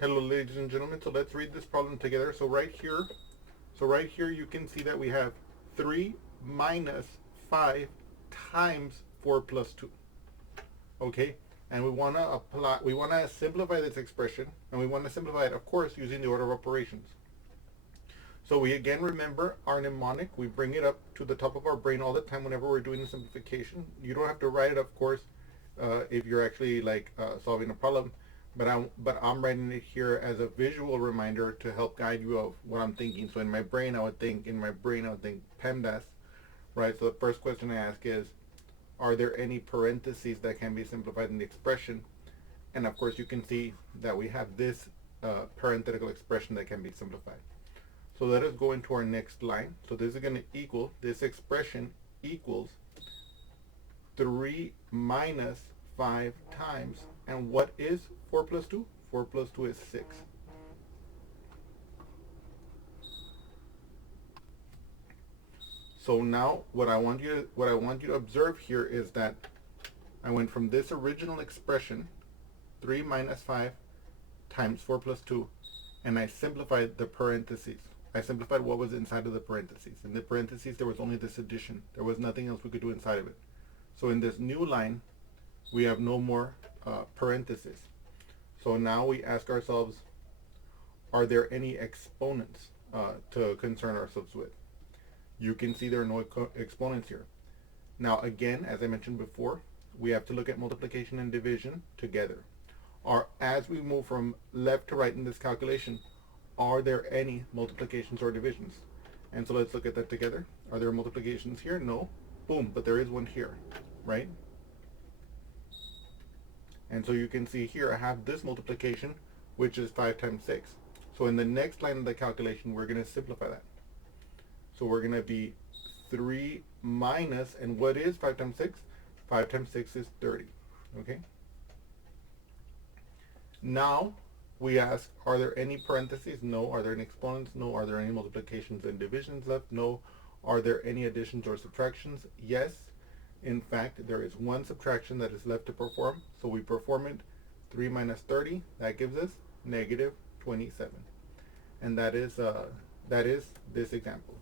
Hello, ladies and gentlemen. So let's read this problem together. So right here you can see that we have 3 minus 5 times 4 plus 2. Okay? And we want to simplify this expression, and we want to simplify it, of course, using the order of operations. So we again remember our mnemonic. We bring it up to the top of our brain all the time whenever we're doing the simplification. You don't have to write it, of course, if you're actually solving a problem. But I'm writing it here as a visual reminder to help guide you of what I'm thinking. So in my brain I would think PEMDAS, right? So the first question I ask is, are there any parentheses that can be simplified in the expression? And of course you can see that we have this parenthetical expression that can be simplified. So let us go into our next line. So this is going to equal, this expression equals 3 minus 5 times, and what is 4 plus 2? 4 plus 2 is 6. So now what I want you to observe here is that I went from this original expression, 3 minus 5 times 4 plus 2, and I simplified the parentheses. I simplified what was inside of the parentheses. In the parentheses there was only this addition. There was nothing else we could do inside of it. So in this new line we have no more parentheses. So now we ask ourselves, are there any exponents to concern ourselves with? You can see there are no exponents here. Now again, as I mentioned before, we have to look at multiplication and division together. As we move from left to right in this calculation, are there any multiplications or divisions? And so let's look at that together. Are there multiplications here? No. Boom, but there is one here, right? And so you can see here I have this multiplication, which is 5 times 6. So in the next line of the calculation, we're going to simplify that. So we're going to be 3 minus, and what is 5 times 6? 5 times 6 is 30. Okay? Now we ask, are there any parentheses? No. Are there any exponents? No. Are there any multiplications and divisions left? No. Are there any additions or subtractions? Yes. In fact, there is one subtraction that is left to perform. So we perform it. 3 minus 30, that gives us negative 27. And that is this example.